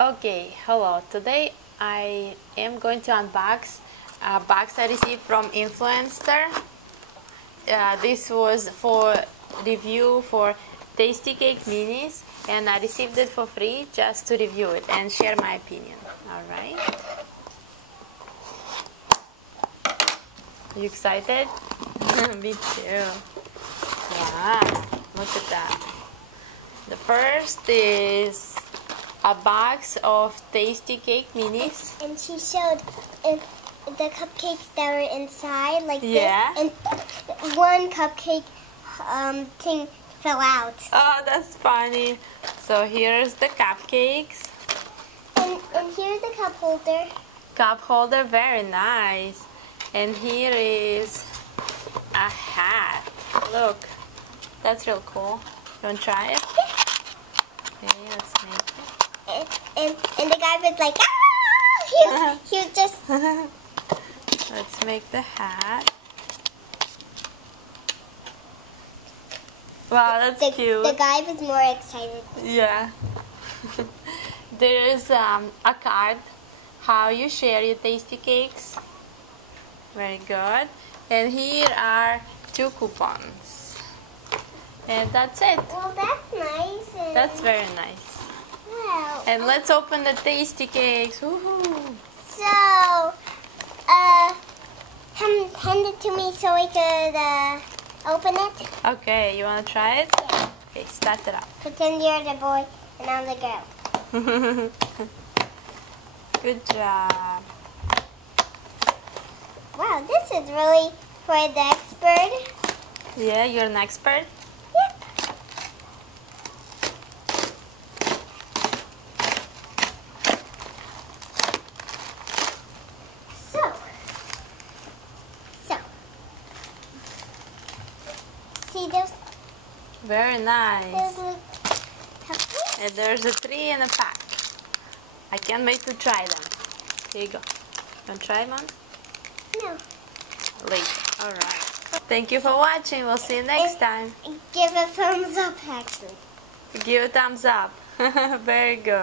Okay, hello. Today I am going to unbox a box I received from Influencer. This was for review for Tastykake Minis, and I received it for free just to review it and share my opinion. Alright. You excited? Me too. Yeah, look at that. The first is a box of Tastykake Minis. And she showed the cupcakes that were inside, like this. And one cupcake thing fell out. Oh, that's funny. So here's the cupcakes. And here's the cup holder. Cup holder, very nice. And here is a hat. Look, that's real cool. You want to try it? Okay, let's make it. And the guy was like, ah! He was just... Let's make the hat. Wow, that's cute. The guy was more excited. Yeah. There's a card, how you share your Tastykakes. Very good. And here are 2 coupons. And that's it. Well, that's nice. That's very nice. Wow. And let's open the Tastykakes. Woohoo! So, hand it to me so we could open it. Okay, you want to try it? Yeah. Okay, start it up. Pretend you're the boy and I'm the girl. Good job. Wow, this is really for the expert. Yeah, you're an expert? Yep. So, see those? Very nice. Those cupcakes? And there's a 3 in a pack. I can't wait to try them. Here you go. You want to try, Mom? No. Later. Alright. Thank you for watching. We'll see you next time. Give a thumbs up, actually. Give a thumbs up. Very good.